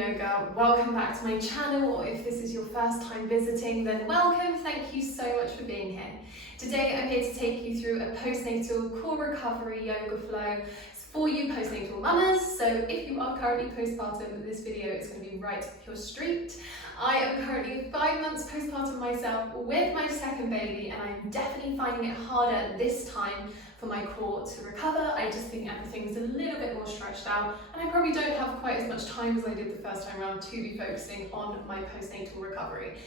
yoga. Welcome back to my channel, or if this is your first time visiting, then welcome. Thank you so much for being here. Today I'm here to take you through a postnatal core recovery yoga flow for you postnatal mamas. So if you are currently postpartum, this video is going to be right up your street. I am currently 5 months postpartum myself with my second baby, and I'm definitely finding it harder this time for my core to recover. I just think everything's a little bit more stretched out, and I probably don't have quite as much time as I did the first time around to be focusing on my postnatal recovery.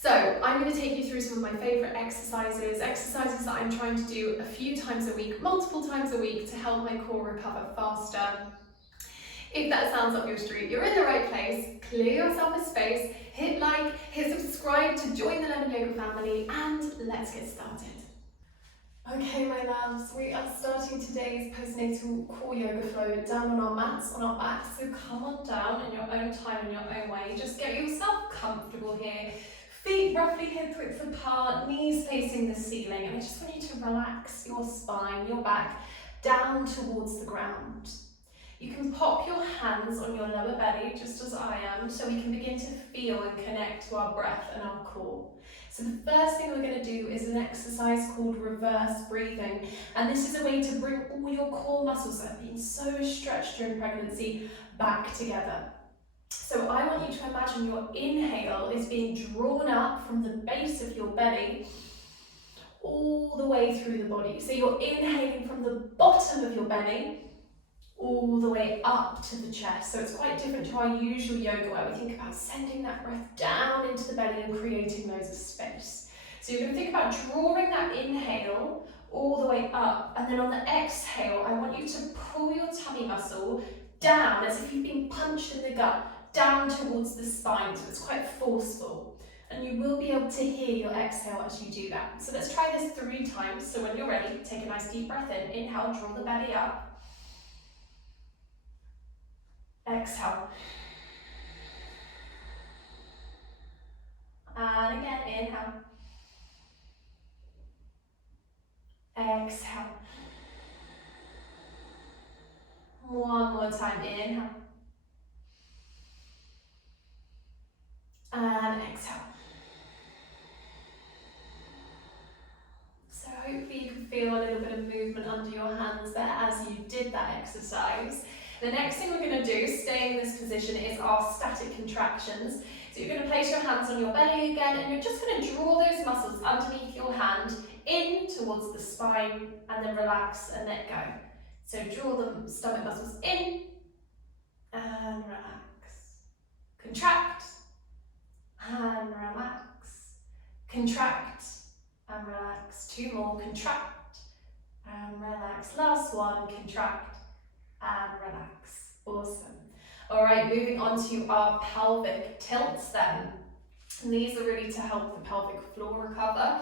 So I'm going to take you through some of my favourite exercises that I'm trying to do a few times a week, multiple times a week, to help my core recover faster. If that sounds up your street, you're in the right place. Clear yourself a space, hit like, hit subscribe to join the Lemon Yoga family, and let's get started. Okay, my loves, we are starting today's postnatal core yoga flow down on our mats, on our backs. So come on down in your own time, in your own way. Just get yourself comfortable here. Feet roughly hip width apart, knees facing the ceiling. And I just want you to relax your spine, your back, down towards the ground. You can pop your hands on your lower belly, just as I am, so we can begin to feel and connect to our breath and our core. So the first thing we're going to do is an exercise called reverse breathing. And this is a way to bring all your core muscles that have been so stretched during pregnancy back together. So I want you to imagine your inhale is being drawn up from the base of your belly all the way through the body. So you're inhaling from the bottom of your belly all the way up to the chest. So it's quite different to our usual yoga where we think about sending that breath down into the belly and creating loads of space. So you're going to think about drawing that inhale all the way up, and then on the exhale I want you to pull your tummy muscle down as if you've been punched in the gut, down towards the spine, so it's quite forceful. And you will be able to hear your exhale as you do that. So let's try this 3 times. So when you're ready, take a nice deep breath in. Inhale, draw the belly up. Exhale. And again, inhale. Exhale. One more time, inhale. And exhale. So hopefully you can feel a little bit of movement under your hands there as you did that exercise. The next thing we're going to do, staying in this position, is our static contractions. So you're going to place your hands on your belly again, and you're just going to draw those muscles underneath your hand in towards the spine, and then relax and let go. So draw the stomach muscles in and relax. Contract and relax. Contract and relax. 2 more. Contract and relax. Last one. Contract and relax. Awesome. All right, moving on to our pelvic tilts then. And these are really to help the pelvic floor recover,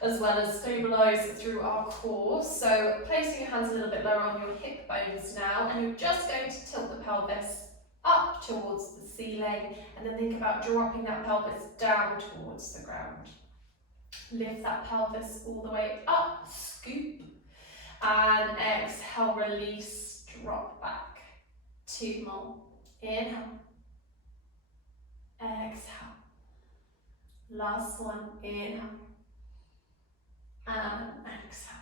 as well as stabilize through our core. So placing your hands a little bit lower on your hip bones now, and you're just going to tilt the pelvis up towards the ceiling, and then think about dropping that pelvis down towards the ground. Lift that pelvis all the way up, scoop, and exhale, release, drop back. 2 more. Inhale. Exhale. Last one. Inhale. And exhale.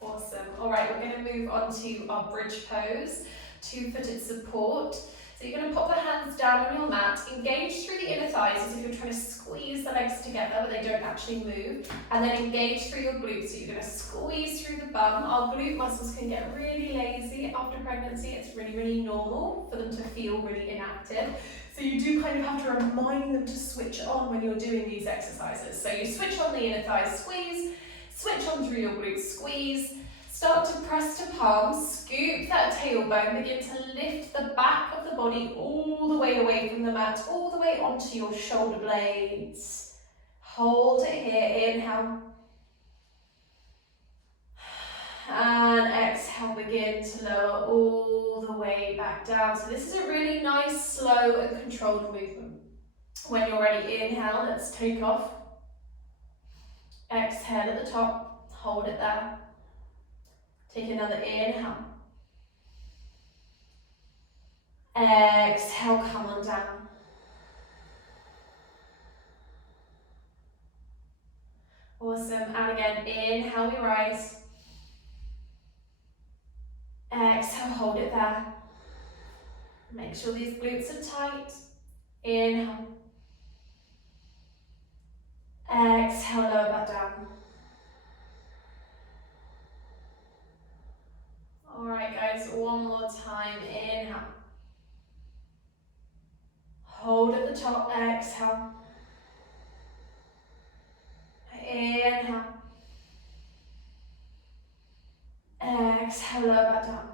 Awesome. All right, we're going to move on to our bridge pose, 2-footed support. So you're going to pop the hands down on your mat, engage through the inner thighs as if you're trying to squeeze the legs together, but they don't actually move, and then engage through your glutes. So you're going to squeeze through the bum. Our glute muscles can get really lazy after pregnancy. It's really, really normal for them to feel really inactive. So you do kind of have to remind them to switch on when you're doing these exercises. So you switch on the inner thighs, squeeze, switch on through your glutes, squeeze. Start to press to palms, scoop that tailbone, begin to lift the back of the body all the way away from the mat, all the way onto your shoulder blades. Hold it here, inhale. And exhale, begin to lower all the way back down. So this is a really nice, slow and controlled movement. When you're ready, inhale, let's take off. Exhale at the top, hold it there. Take another inhale. Exhale, come on down. Awesome, and again, inhale, we rise. Exhale, hold it there. Make sure these glutes are tight. Inhale. Exhale, lower back down. Alright guys, one more time. Inhale. Hold at the top, exhale. Inhale. Exhale, lower back down.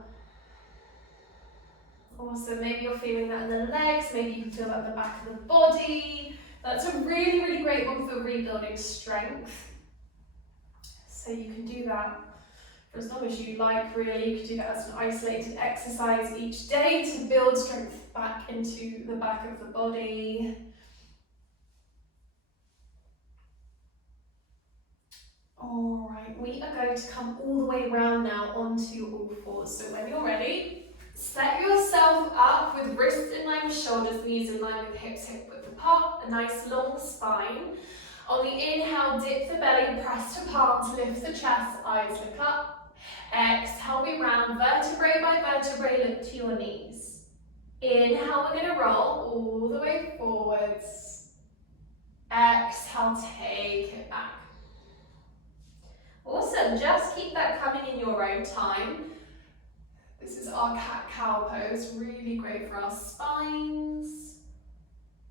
Awesome, maybe you're feeling that in the legs, maybe you can feel that in the back of the body. That's a really, really great one for rebuilding strength. So you can do that for as long as you like, really. You can do that as an isolated exercise each day to build strength back into the back of the body. Alright, we are going to come all the way around now onto all fours. So when you're ready, set yourself up with wrists in line with shoulders, knees in line with hips, hip width apart, a nice long spine. On the inhale, dip the belly, press to palms, lift the chest, eyes look up. Exhale, we round vertebrae by vertebrae, look to your knees. Inhale, we're going to roll all the way forwards. Exhale, take it back. Awesome, just keep that coming in your own time. This is our cat-cow pose, really great for our spines.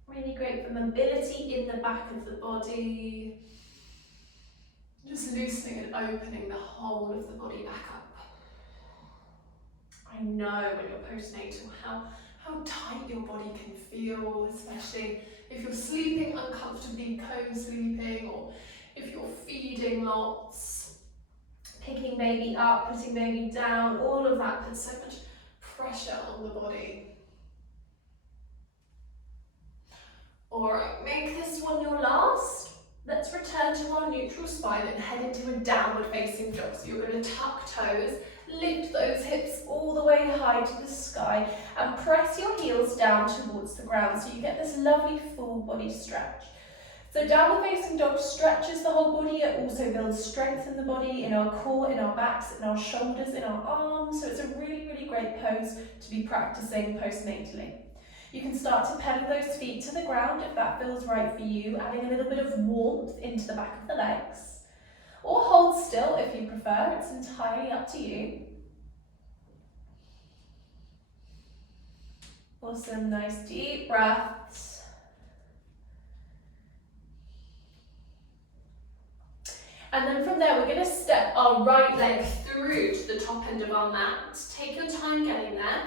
Really great for mobility in the back of the body. Just loosening and opening the whole of the body back up. I know when you're postnatal how tight your body can feel, especially if you're sleeping uncomfortably, co-sleeping, or if you're feeding lots. Picking baby up, putting baby down, all of that puts so much pressure on the body. Alright, make this one your last. Let's return to our neutral spine and head into a downward facing dog. So you're going to tuck toes, lift those hips all the way high to the sky and press your heels down towards the ground so you get this lovely full body stretch. So downward facing dog stretches the whole body. It also builds strength in the body, in our core, in our backs, in our shoulders, in our arms. So it's a really, really great pose to be practicing postnatally. You can start to pedal those feet to the ground if that feels right for you, adding a little bit of warmth into the back of the legs. Or hold still if you prefer, it's entirely up to you. Awesome, nice deep breaths. And then from there, we're going to step our right leg through to the top end of our mat. Take your time getting there.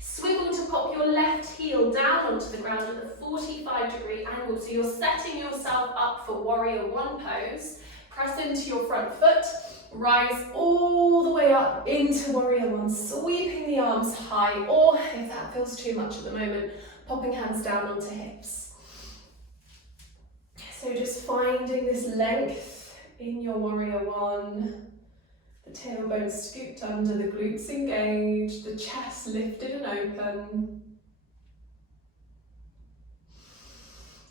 Swivel to pop your left heel down onto the ground at a 45-degree angle. So you're setting yourself up for warrior one pose. Press into your front foot. Rise all the way up into warrior one, sweeping the arms high. Or if that feels too much at the moment, popping hands down onto hips. So just finding this length in your warrior one, the tailbone scooped under, the glutes engaged, the chest lifted and open.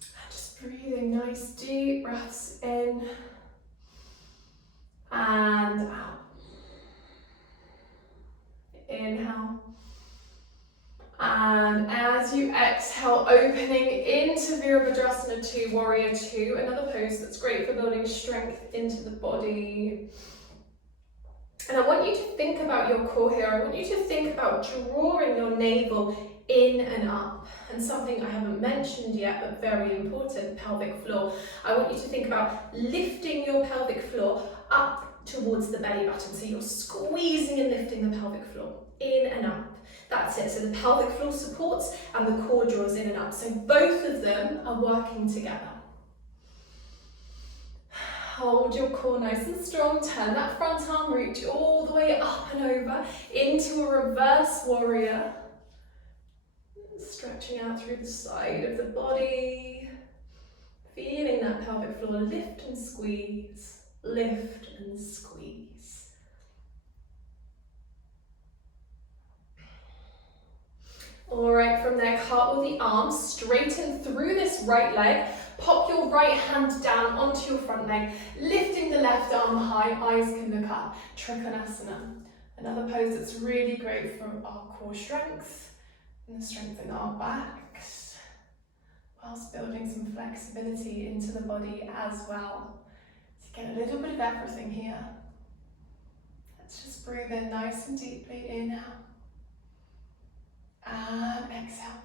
And just breathing nice deep breaths in and out. Inhale. And as you exhale, opening into Veerabhadrasana 2, Warrior 2, another pose that's great for building strength into the body. And I want you to think about your core here. I want you to think about drawing your navel in and up. And something I haven't mentioned yet, but very important, pelvic floor. I want you to think about lifting your pelvic floor up towards the belly button. So you're squeezing and lifting the pelvic floor in and up. That's it. So the pelvic floor supports and the core draws in and up. So both of them are working together. Hold your core nice and strong. Turn that front arm, reach all the way up and over into a reverse warrior. Stretching out through the side of the body. Feeling that pelvic floor lift and squeeze, lift and squeeze. Alright from there, cartwheel the arms, straighten through this right leg, pop your right hand down onto your front leg, lifting the left arm high, eyes can look up, Trikonasana. Another pose that's really great for our core strength and the strength in our backs, whilst building some flexibility into the body as well. So get a little bit of everything here. Let's just breathe in nice and deeply, inhale. And exhale.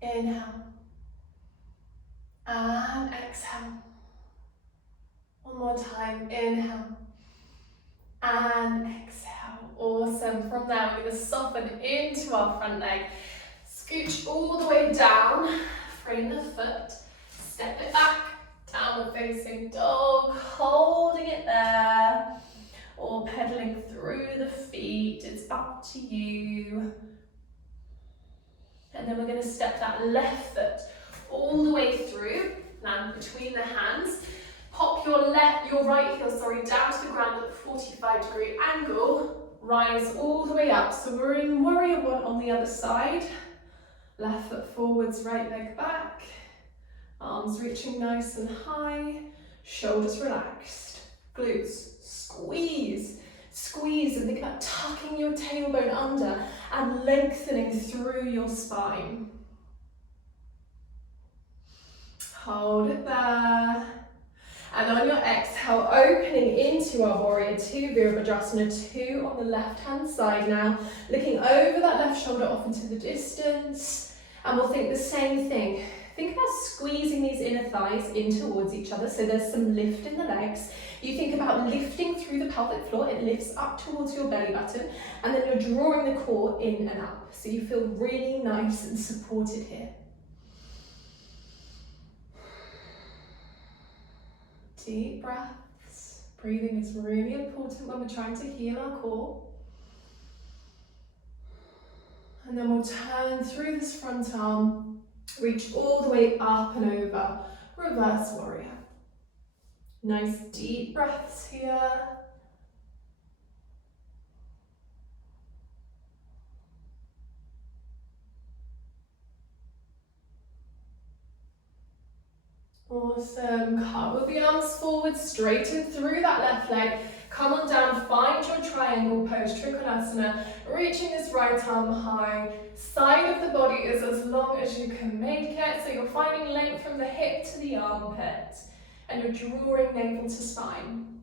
Inhale. And exhale. One more time, inhale. And exhale. Awesome. From there, we're going to soften into our front leg. Scooch all the way down. Frame the foot. Step it back. Downward facing dog. Holding it there. Or pedaling through the feet, it's up to you. And then we're going to step that left foot all the way through, land between the hands. Pop your right heel, down to the ground at a 45-degree angle. Rise all the way up. So we're in warrior one on the other side. Left foot forwards, right leg back. Arms reaching nice and high. Shoulders relaxed. Glutes. Squeeze, squeeze, and think about tucking your tailbone under and lengthening through your spine. Hold it there. And on your exhale, opening into our warrior two, Veerabhadrasana 2 on the left-hand side now, looking over that left shoulder off into the distance, and we'll think the same thing. Think about squeezing these inner thighs in towards each other, so there's some lift in the legs. You think about lifting through the pelvic floor, it lifts up towards your belly button, and then you're drawing the core in and up, so you feel really nice and supported here. Deep breaths. Breathing is really important when we're trying to heal our core. And then we'll turn through this front arm, reach all the way up and over, reverse warrior. Nice deep breaths here. Awesome. Cartwheel the arms forward, straighten through that left leg. Come on down, find your triangle pose, Trikonasana, reaching this right arm high. Side of the body is as long as you can make it, so you're finding length from the hip to the armpit, and you're drawing navel to spine.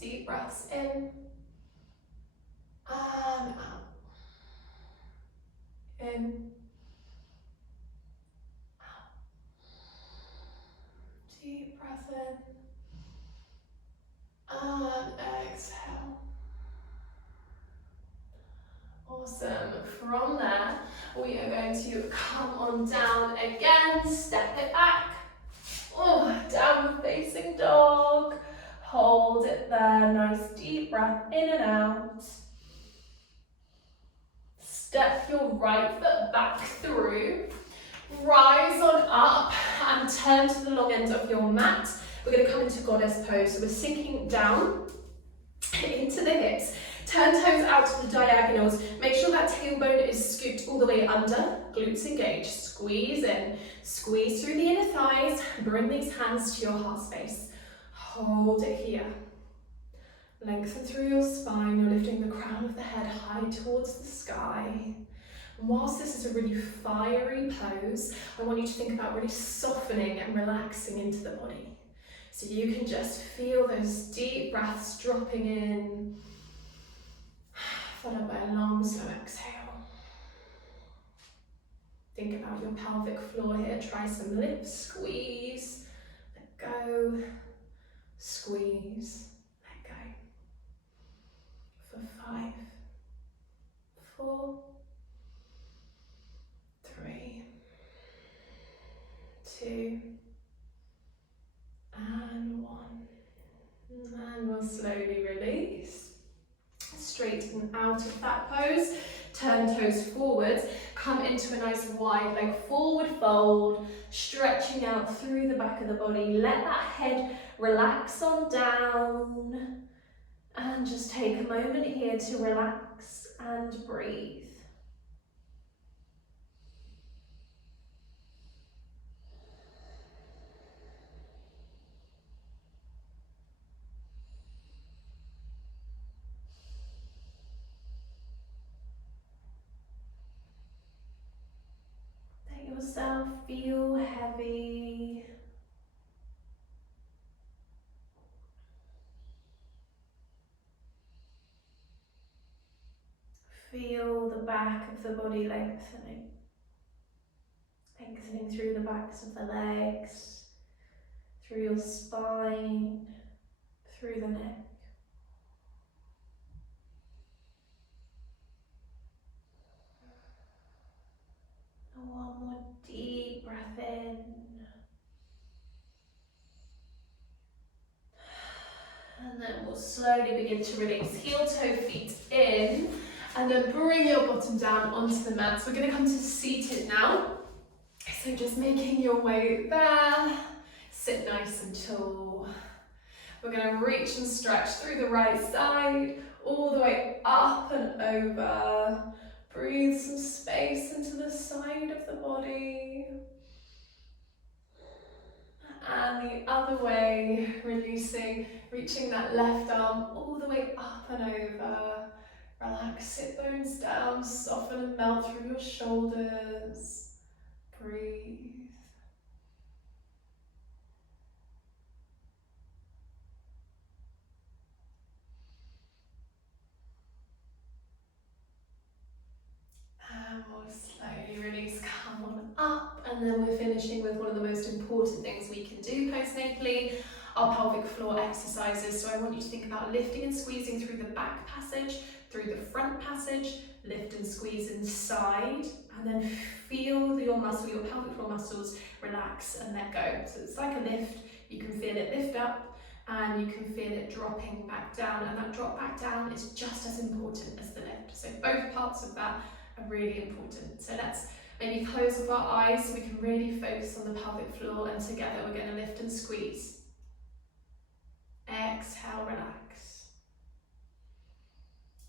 Deep breaths in, and out. In, out. Deep breath in, and exhale. Awesome. From there, we are going to come on down again, step it back. Oh, downward facing dog. Hold it there. Nice deep breath in and out. Step your right foot back through. Rise on up and turn to the long end of your mat. We're going to come into goddess pose. So we're sinking down into the hips. Turn toes out to the diagonals. Make sure that tailbone is scooped all the way under. Glutes engaged. Squeeze in. Squeeze through the inner thighs. Bring these hands to your heart space. Hold it here. Lengthen through your spine. You're lifting the crown of the head high towards the sky. And whilst this is a really fiery pose, I want you to think about really softening and relaxing into the body. So you can just feel those deep breaths dropping in, followed by a long, slow exhale. Think about your pelvic floor here. Try some lift, squeeze, let go, squeeze, let go. For 5, 4, 3, 2, and 1. And we'll slowly release. Straighten out of that pose. Turn toes forwards. Come into a nice wide leg forward fold. Stretching out through the back of the body. Let that head relax on down. And just take a moment here to relax and breathe. feel heavy. Feel the back of the body lengthening. Lengthening through the backs of the legs, through your spine, through the neck. And one more deep breath in. And then we'll slowly begin to release. Heel toe feet in, and then bring your bottom down onto the mat. So we're going to come to seated now. So just making your way there. Sit nice and tall. We're going to reach and stretch through the right side, all the way up and over. Breathe some space into the side of the body. And the other way, releasing, reaching that left arm all the way up and over. Relax, sit bones down, soften and melt through your shoulders. Breathe. And we'll slowly release, come on up, and then we're finishing with one of the most important things we can do postnatally, our pelvic floor exercises. So I want you to think about lifting and squeezing through the back passage, through the front passage, lift and squeeze inside, and then feel your pelvic floor muscles relax and let go. So it's like a lift, you can feel it lift up, and you can feel it dropping back down, and that drop back down is just as important as the lift. So both parts of that are really important. So let's maybe close off our eyes so we can really focus on the pelvic floor, and together we're going to lift and squeeze. Exhale, relax.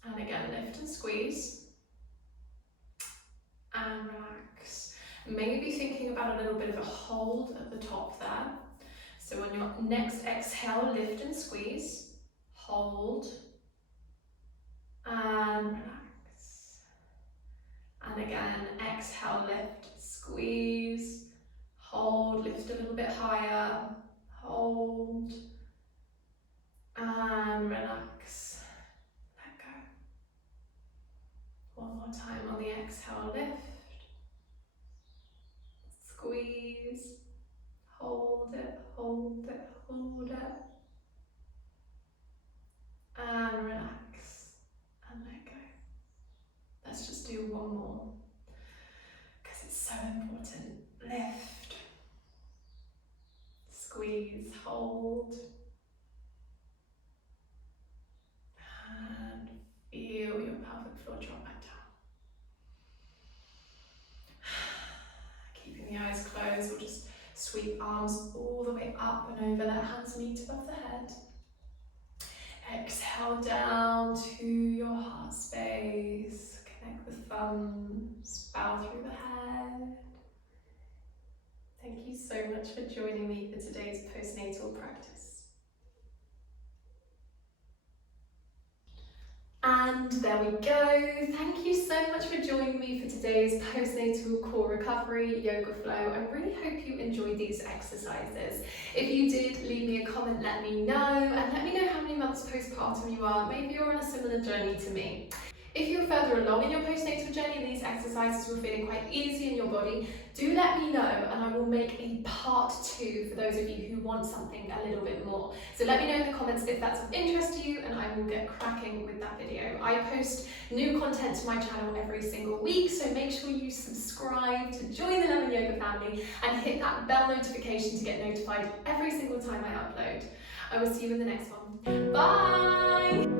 And again, lift and squeeze. And relax. Maybe thinking about a little bit of a hold at the top there. So on your next exhale, lift and squeeze. Hold. And relax. And again, exhale, lift, squeeze, hold, lift a little bit higher, hold, and relax, let go. One more time on the exhale, lift, squeeze, hold it, hold it, hold it, and relax, and let go. Let's just do one more, because it's so important. Lift, squeeze, hold, and feel your pelvic floor drop back down. Keeping the eyes closed, we'll just sweep arms all the way up and over, let hands meet above the head. Exhale down to your heart space. Connect the thumbs, bow through the head. Thank you so much for joining me for today's postnatal practice. And there we go. Thank you so much for joining me for today's postnatal core recovery yoga flow. I really hope you enjoyed these exercises. If you did, leave me a comment, let me know, and let me know how many months postpartum you are. Maybe you're on a similar journey to me. If you're further along in your postnatal journey and these exercises were feeling quite easy in your body, do let me know and I will make a part 2 for those of you who want something a little bit more. So let me know in the comments if that's of interest to you and I will get cracking with that video. I post new content to my channel every single week, so make sure you subscribe to join the Lemon Yoga family and hit that bell notification to get notified every single time I upload. I will see you in the next one. Bye!